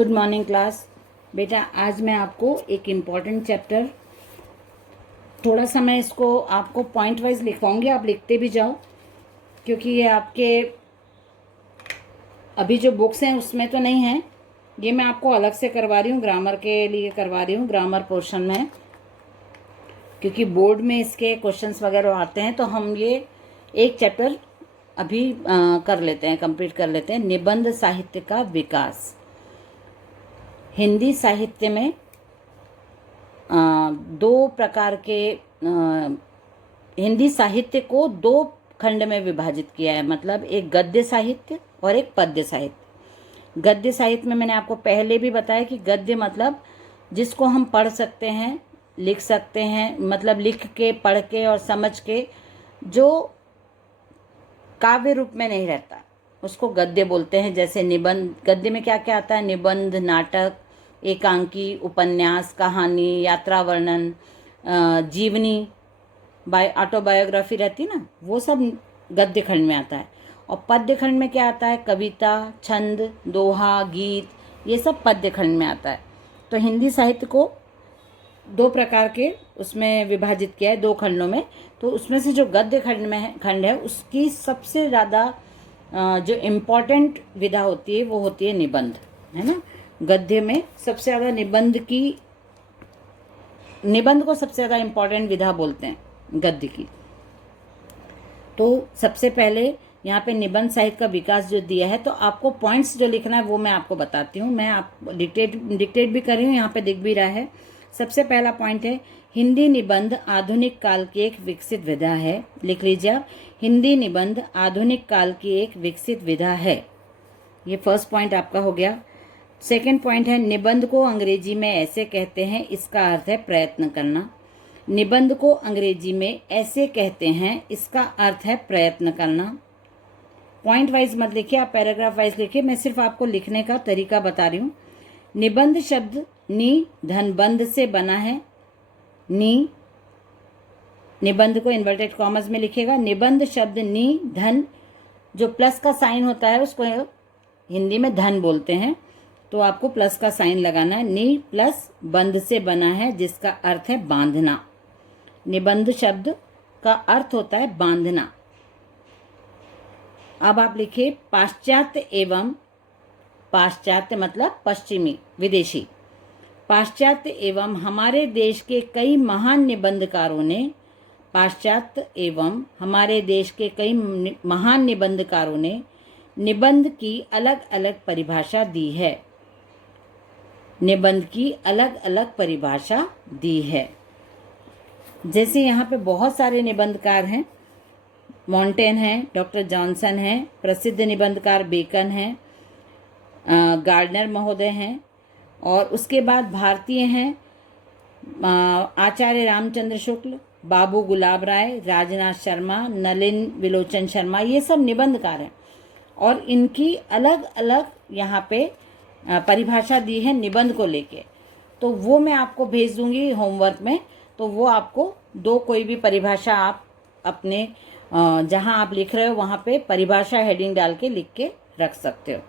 Good morning class. बेटा आज मैं आपको एक इम्पॉर्टेंट चैप्टर, थोड़ा सा मैं इसको आपको पॉइंट वाइज लिखवाऊंगी, आप लिखते भी जाओ क्योंकि ये आपके अभी जो बुक्स हैं उसमें तो नहीं है, ये मैं आपको अलग से करवा रही हूँ, ग्रामर के लिए करवा रही हूँ, ग्रामर पोर्शन में, क्योंकि बोर्ड में इसके क्वेश्चंस वगैरह आते हैं। तो हम ये एक चैप्टर अभी कर लेते हैं, कंप्लीट कर लेते हैं। निबंध साहित्य का विकास। हिंदी साहित्य में दो प्रकार के हिंदी साहित्य को दो खंड में विभाजित किया है, मतलब एक गद्य साहित्य और एक पद्य साहित्य। गद्य साहित्य में मैंने आपको पहले भी बताया कि गद्य मतलब जिसको हम पढ़ सकते हैं, लिख सकते हैं, मतलब लिख के, पढ़ के और समझ के, जो काव्य रूप में नहीं रहता उसको गद्य बोलते हैं। जैसे निबंध, गद्य में क्या क्या आता है? निबंध, नाटक, एकांकी, उपन्यास, कहानी, यात्रा वर्णन, जीवनी, ऑटोबायोग्राफी रहती ना, वो सब गद्य खंड में आता है। और पद्य खंड में क्या आता है? कविता, छंद, दोहा, गीत, ये सब पद्य खंड में आता है। तो हिंदी साहित्य को दो प्रकार के उसमें विभाजित किया है, दो खंडों में। तो उसमें से जो गद्य खंड है उसकी सबसे ज़्यादा जो इम्पोर्टेंट विधा होती है वो होती है निबंध, है ना। गद्य में सबसे ज़्यादा निबंध को सबसे ज़्यादा इम्पोर्टेंट विधा बोलते हैं गद्य की। तो सबसे पहले यहाँ पे निबंध साहित्य का विकास जो दिया है, तो आपको पॉइंट्स जो लिखना है वो मैं आपको बताती हूँ। मैं आप डिक्टेट भी कर रही हूँ, यहाँ पे दिख भी रहा है। सबसे पहला पॉइंट है, हिंदी निबंध आधुनिक काल की एक विकसित विधा है। लिख लीजिए आप, हिंदी निबंध आधुनिक काल की एक विकसित विधा है। ये फर्स्ट पॉइंट आपका हो गया। सेकंड पॉइंट है, निबंध को अंग्रेजी में ऐसे कहते हैं, इसका अर्थ है प्रयत्न करना। निबंध को अंग्रेजी में ऐसे कहते हैं, इसका अर्थ है प्रयत्न करना। पॉइंट वाइज मत लिखिए, आप पैराग्राफ वाइज लिखिए, मैं सिर्फ आपको लिखने का तरीका बता रही हूँ। निबंध शब्द नी धन बंध से बना है। नी, निबंध को इन्वर्टेड कॉमर्स में लिखेगा। निबंध शब्द नी धन, जो प्लस का साइन होता है उसको हिंदी में धन बोलते हैं, तो आपको प्लस का साइन लगाना है। नी प्लस बंध से बना है, जिसका अर्थ है बांधना। निबंध शब्द का अर्थ होता है बांधना। अब आप लिखिए, पाश्चात्य एवं, पाश्चात्य मतलब पश्चिमी, विदेशी। पाश्चात्य एवं हमारे देश के कई महान निबंधकारों ने, पाश्चात्य एवं हमारे देश के कई महान निबंधकारों ने निबंध की अलग अलग परिभाषा दी है। निबंध की अलग अलग परिभाषा दी है। जैसे यहाँ पे बहुत सारे निबंधकार हैं, मॉन्टेन हैं, डॉक्टर जॉनसन हैं, प्रसिद्ध निबंधकार बेकन हैं, गार्डनर महोदय हैं, और उसके बाद भारतीय हैं आचार्य रामचंद्र शुक्ल, बाबू गुलाब राय, राजनाथ शर्मा, नलिन विलोचन शर्मा, ये सब निबंधकार हैं। और इनकी अलग अलग यहाँ पे परिभाषा दी है निबंध को लेके। तो वो मैं आपको भेज दूंगी होमवर्क में, तो वो आपको दो कोई भी परिभाषा आप अपने जहाँ आप लिख रहे हो वहाँ पे परिभाषा हेडिंग डाल के लिख के रख सकते हो।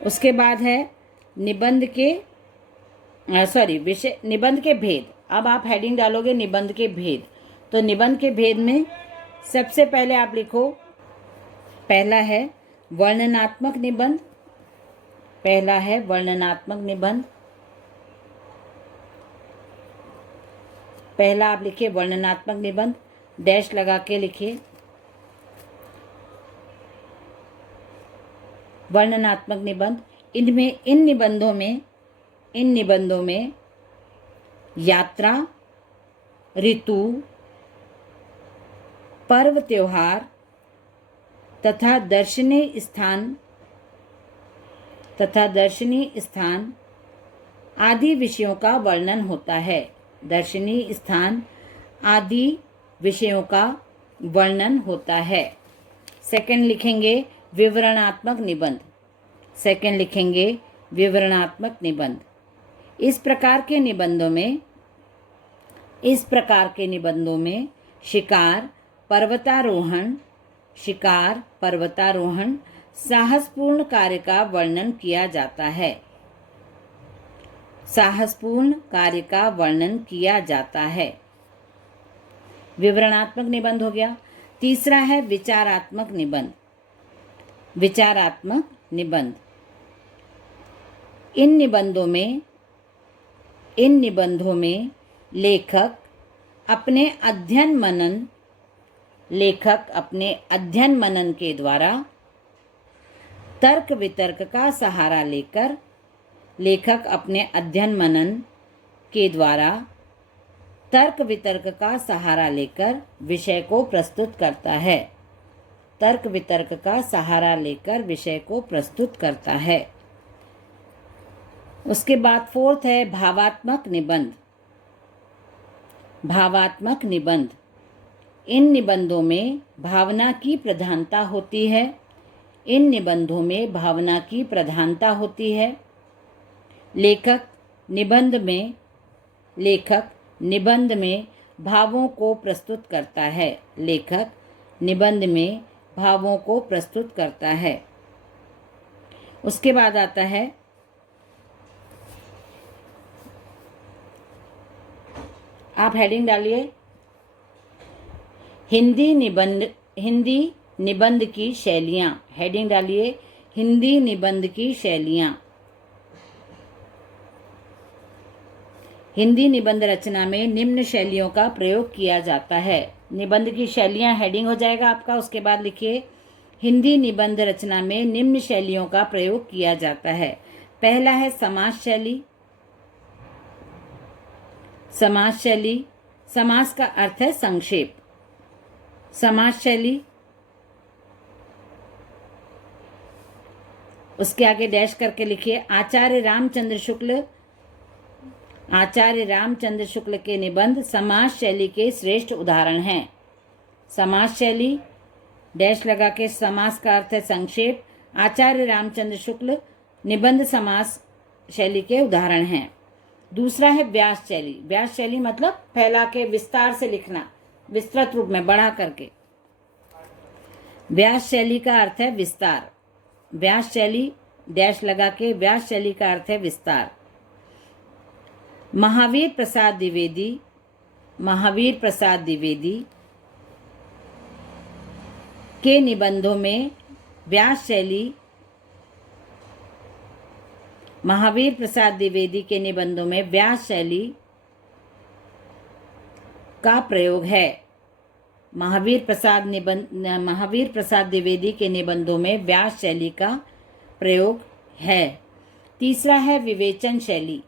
उसके बाद है निबंध के विषय, निबंध के भेद। अब आप हेडिंग डालोगे निबंध के भेद, तो निबंध के भेद में सबसे पहले आप लिखो, पहला है वर्णनात्मक निबंध। पहला है वर्णनात्मक निबंध। पहला आप लिखिए वर्णनात्मक निबंध, डैश लगा के लिखिए वर्णनात्मक निबंध। इन निबंधों में यात्रा, ऋतु, पर्व त्योहार तथा दर्शनीय स्थान आदि विषयों का वर्णन होता है। दर्शनीय स्थान आदि विषयों का वर्णन होता है। सेकंड लिखेंगे विवरणात्मक निबंध। सेकंड लिखेंगे विवरणात्मक निबंध। इस प्रकार के निबंधों में शिकार, पर्वतारोहण, साहसपूर्ण कार्य का वर्णन किया जाता है। साहसपूर्ण कार्य का वर्णन किया जाता है। विवरणात्मक निबंध हो गया। तीसरा है विचारात्मक निबंध। विचारात्मक निबंध, इन निबंधों में लेखक अपने अध्ययन मनन के द्वारा तर्क वितर्क का सहारा लेकर विषय को प्रस्तुत करता है। उसके बाद फोर्थ है भावात्मक निबंध। भावात्मक निबंध, इन निबंधों में भावना की प्रधानता होती है। लेखक निबंध में भावों को प्रस्तुत करता है। उसके बाद आता है आप हेडिंग डालिए हिंदी निबंध की शैलियाँ। हेडिंग डालिए हिंदी निबंध की शैलियाँ। हिंदी निबंध रचना में निम्न शैलियों का प्रयोग किया जाता है। निबंध की शैलियाँ हेडिंग हो जाएगा आपका। उसके बाद लिखिए हिंदी निबंध रचना में निम्न शैलियों का प्रयोग किया जाता है। पहला है समास शैली। समास का अर्थ है संक्षेप। समास शैली, उसके आगे डैश करके लिखिए आचार्य रामचंद्र शुक्ल के निबंध समास शैली के श्रेष्ठ उदाहरण हैं। समास शैली डैश लगा के, समास का अर्थ है संक्षेप। आचार्य रामचंद्र शुक्ल निबंध समास शैली के उदाहरण हैं। दूसरा है व्यास शैली। व्यास शैली मतलब फैला के विस्तार से लिखना, विस्तृत रूप में बढ़ा करके। व्यास शैली का अर्थ है विस्तार। व्यास शैली डैश लगा के, व्यास शैली का अर्थ है विस्तार। महावीर प्रसाद द्विवेदी के निबंधों में व्यास शैली का प्रयोग है। महावीर प्रसाद द्विवेदी के निबंधों में व्यास शैली का प्रयोग है। तीसरा है विवेचन शैली।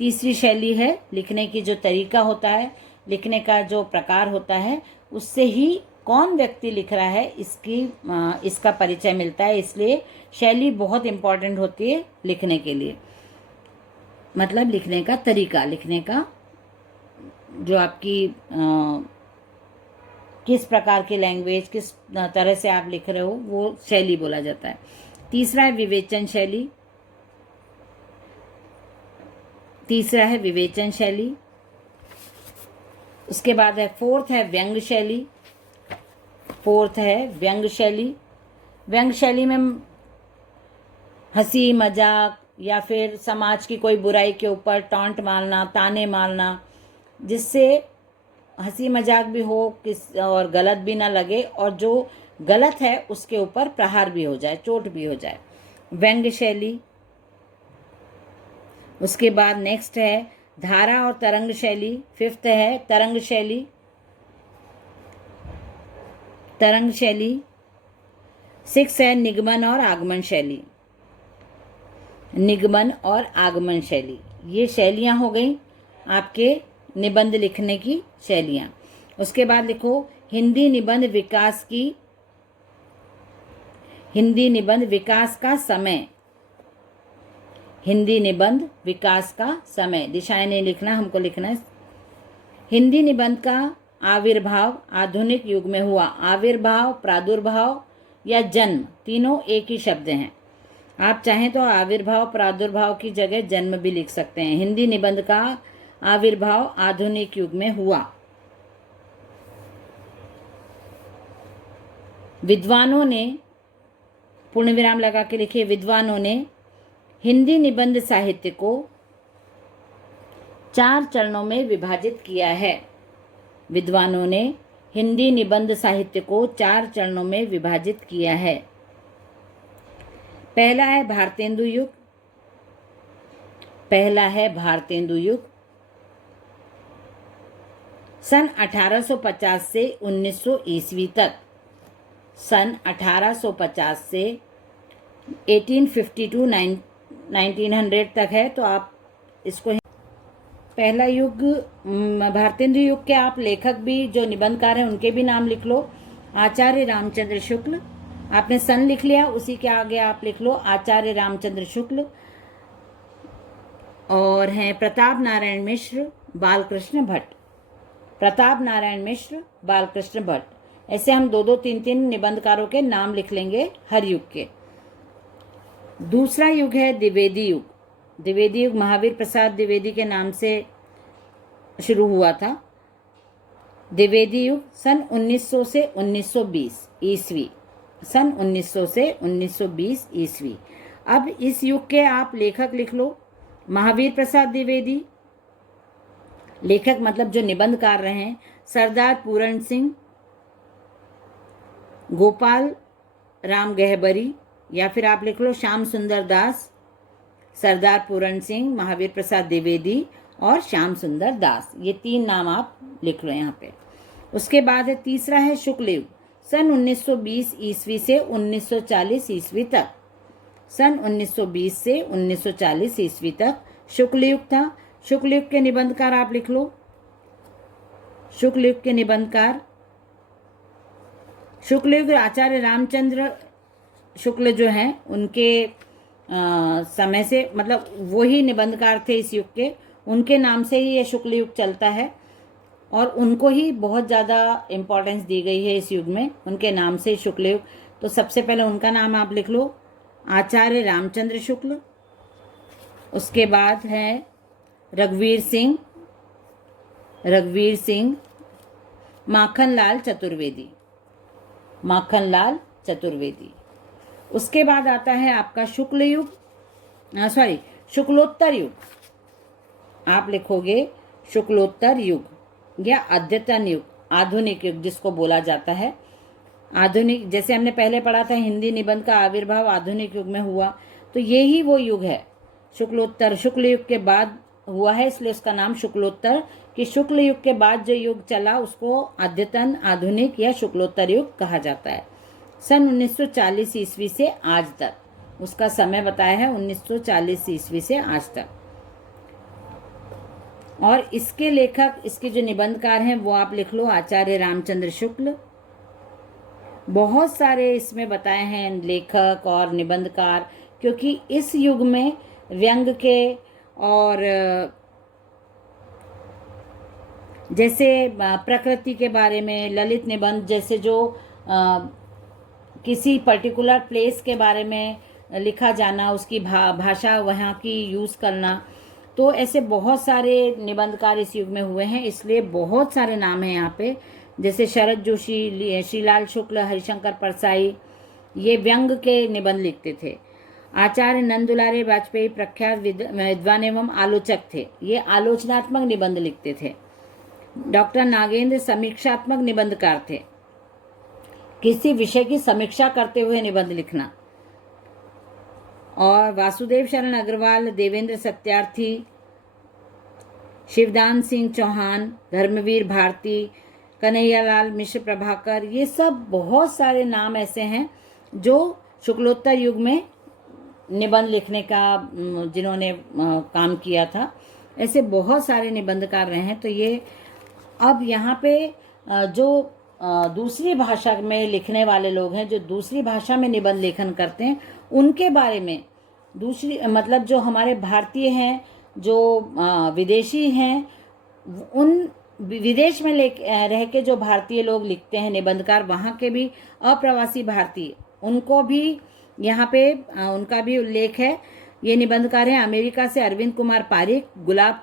तीसरी शैली है लिखने की जो तरीका होता है, लिखने का जो प्रकार होता है, उससे ही कौन व्यक्ति लिख रहा है इसका परिचय मिलता है। इसलिए शैली बहुत इम्पोर्टेंट होती है लिखने के लिए। मतलब लिखने का तरीका, लिखने का जो आपकी किस प्रकार की लैंग्वेज, किस तरह से आप लिख रहे हो, वो शैली बोला जाता है। तीसरा है विवेचन शैली। उसके बाद है फोर्थ है व्यंग्य शैली। व्यंग्य शैली में हंसी मजाक या फिर समाज की कोई बुराई के ऊपर टॉन्ट मारना, ताने मारना, जिससे हंसी मजाक भी हो और गलत भी ना लगे, और जो गलत है उसके ऊपर प्रहार भी हो जाए, चोट भी हो जाए। व्यंग्य शैली। उसके बाद नेक्स्ट है धारा और तरंग शैली। फिफ्थ है तरंग शैली। सिक्स है निगमन और आगमन शैली। ये शैलियाँ हो गई आपके निबंध लिखने की शैलियाँ। उसके बाद लिखो हिंदी निबंध विकास का समय। दिशाएं नहीं लिखना, हमको लिखना है। हिंदी निबंध का आविर्भाव आधुनिक युग में हुआ। आविर्भाव, प्रादुर्भाव या जन्म, तीनों एक ही शब्द हैं। आप चाहें तो आविर्भाव प्रादुर्भाव की जगह जन्म भी लिख सकते हैं। हिंदी निबंध का आविर्भाव आधुनिक युग में हुआ। विद्वानों ने, पूर्ण विराम लगा के लिखिए, विद्वानों ने हिंदी निबंध साहित्य को 4 चरणों में विभाजित किया है। विद्वानों ने हिंदी निबंध साहित्य को 4 चरणों में विभाजित किया है। पहला है भारतेंदु युग। सन 1850 से 1900 ईस्वी तक। सन 1850 से 1852 1900 तक है, तो आप इसको पहला युग भारतेंदु युग के आप लेखक भी जो निबंधकार हैं उनके भी नाम लिख लो। आचार्य रामचंद्र शुक्ल, आपने सन लिख लिया, उसी के आगे आप लिख लो आचार्य रामचंद्र शुक्ल। और हैं प्रताप नारायण मिश्र, बालकृष्ण भट्ट। प्रताप नारायण मिश्र, बालकृष्ण भट्ट, ऐसे हम 2-2, 3-3 निबंधकारों के नाम लिख लेंगे हर युग के। दूसरा युग है द्विवेदी युग। द्विवेदी युग महावीर प्रसाद द्विवेदी के नाम से शुरू हुआ था। द्विवेदी युग सन 1900 से 1920 ईस्वी। सन 1900 से 1920 ईस्वी। अब इस युग के आप लेखक लिख लो। महावीर प्रसाद द्विवेदी, लेखक मतलब जो निबंधकार रहे हैं सरदार पूरण सिंह, गोपाल राम गहबरी, या फिर आप लिख लो श्याम सुंदर दास। सरदार पूरण सिंह, महावीर प्रसाद द्विवेदी और श्याम सुंदर दास, ये 3 नाम आप लिख लो यहाँ पे। उसके बाद है तीसरा है शुक्ल युग, सन 1920 ईस्वी से 1940 ईस्वी तक। सन 1920 से 1940 ईस्वी तक शुक्ल युग था। शुक्ल युग के निबंधकार आप लिख लो। शुक्ल युग के निबंधकार, शुक्ल युग आचार्य रामचंद्र शुक्ल जो हैं उनके समय से, मतलब वही निबंधकार थे इस युग के, उनके नाम से ही ये शुक्ल युग चलता है और उनको ही बहुत ज़्यादा इम्पोर्टेंस दी गई है इस युग में, उनके नाम से शुक्ल युग। तो सबसे पहले उनका नाम आप लिख लो आचार्य रामचंद्र शुक्ल। उसके बाद है रघुवीर सिंह, माखनलाल चतुर्वेदी। उसके बाद आता है आपका शुक्लोत्तर युग। आप लिखोगे शुक्लोत्तर युग या अद्यतन युग, आधुनिक युग जिसको बोला जाता है। आधुनिक, जैसे हमने पहले पढ़ा था हिंदी निबंध का आविर्भाव आधुनिक युग में हुआ, तो यही वो युग है शुक्लोत्तर। शुक्ल युग के बाद हुआ है इसलिए उसका नाम शुक्लोत्तर, कि शुक्ल युग के बाद जो युग चला उसको अद्यतन, आधुनिक या शुक्लोत्तर युग कहा जाता है। सन 1940 ईस्वी से आज तक, उसका समय बताया है 1940 ईस्वी से आज तक। और इसके लेखक, इसके जो निबंधकार हैं वो आप लिख लो आचार्य रामचंद्र शुक्ल। बहुत सारे इसमें बताए हैं लेखक और निबंधकार, क्योंकि इस युग में व्यंग के और जैसे प्रकृति के बारे में, ललित निबंध जैसे जो किसी पर्टिकुलर प्लेस के बारे में लिखा जाना, उसकी भाषा वहाँ की यूज़ करना, तो ऐसे बहुत सारे निबंधकार इस युग में हुए हैं, इसलिए बहुत सारे नाम हैं यहाँ पे। जैसे शरद जोशी, श्रीलाल शुक्ल, हरिशंकर परसाई, ये व्यंग के निबंध लिखते थे। आचार्य नंदुलारे वाजपेयी प्रख्यात विद्वान एवं आलोचक थे, ये आलोचनात्मक निबंध लिखते थे। डॉक्टर नागेंद्र समीक्षात्मक निबंधकार थे, किसी विषय की समीक्षा करते हुए निबंध लिखना। और वासुदेव शरण अग्रवाल, देवेंद्र सत्यार्थी, शिवदान सिंह चौहान, धर्मवीर भारती, कन्हैयालाल मिश्र प्रभाकर, ये सब बहुत सारे नाम ऐसे हैं जो शुक्लोत्तर युग में निबंध लिखने का जिन्होंने काम किया था। ऐसे बहुत सारे निबंधकार रहे हैं। तो ये अब यहाँ पे जो दूसरी भाषा में लिखने वाले लोग हैं, जो दूसरी भाषा में निबंध लेखन करते हैं, उनके बारे में, दूसरी मतलब जो हमारे भारतीय हैं, जो विदेशी हैं, उन विदेश में रह के जो भारतीय लोग लिखते हैं निबंधकार, वहाँ के भी अप्रवासी भारतीय, उनको भी यहाँ पे उनका भी उल्लेख है। ये निबंधकार हैं अमेरिका से अरविंद कुमार पारिक, गुलाब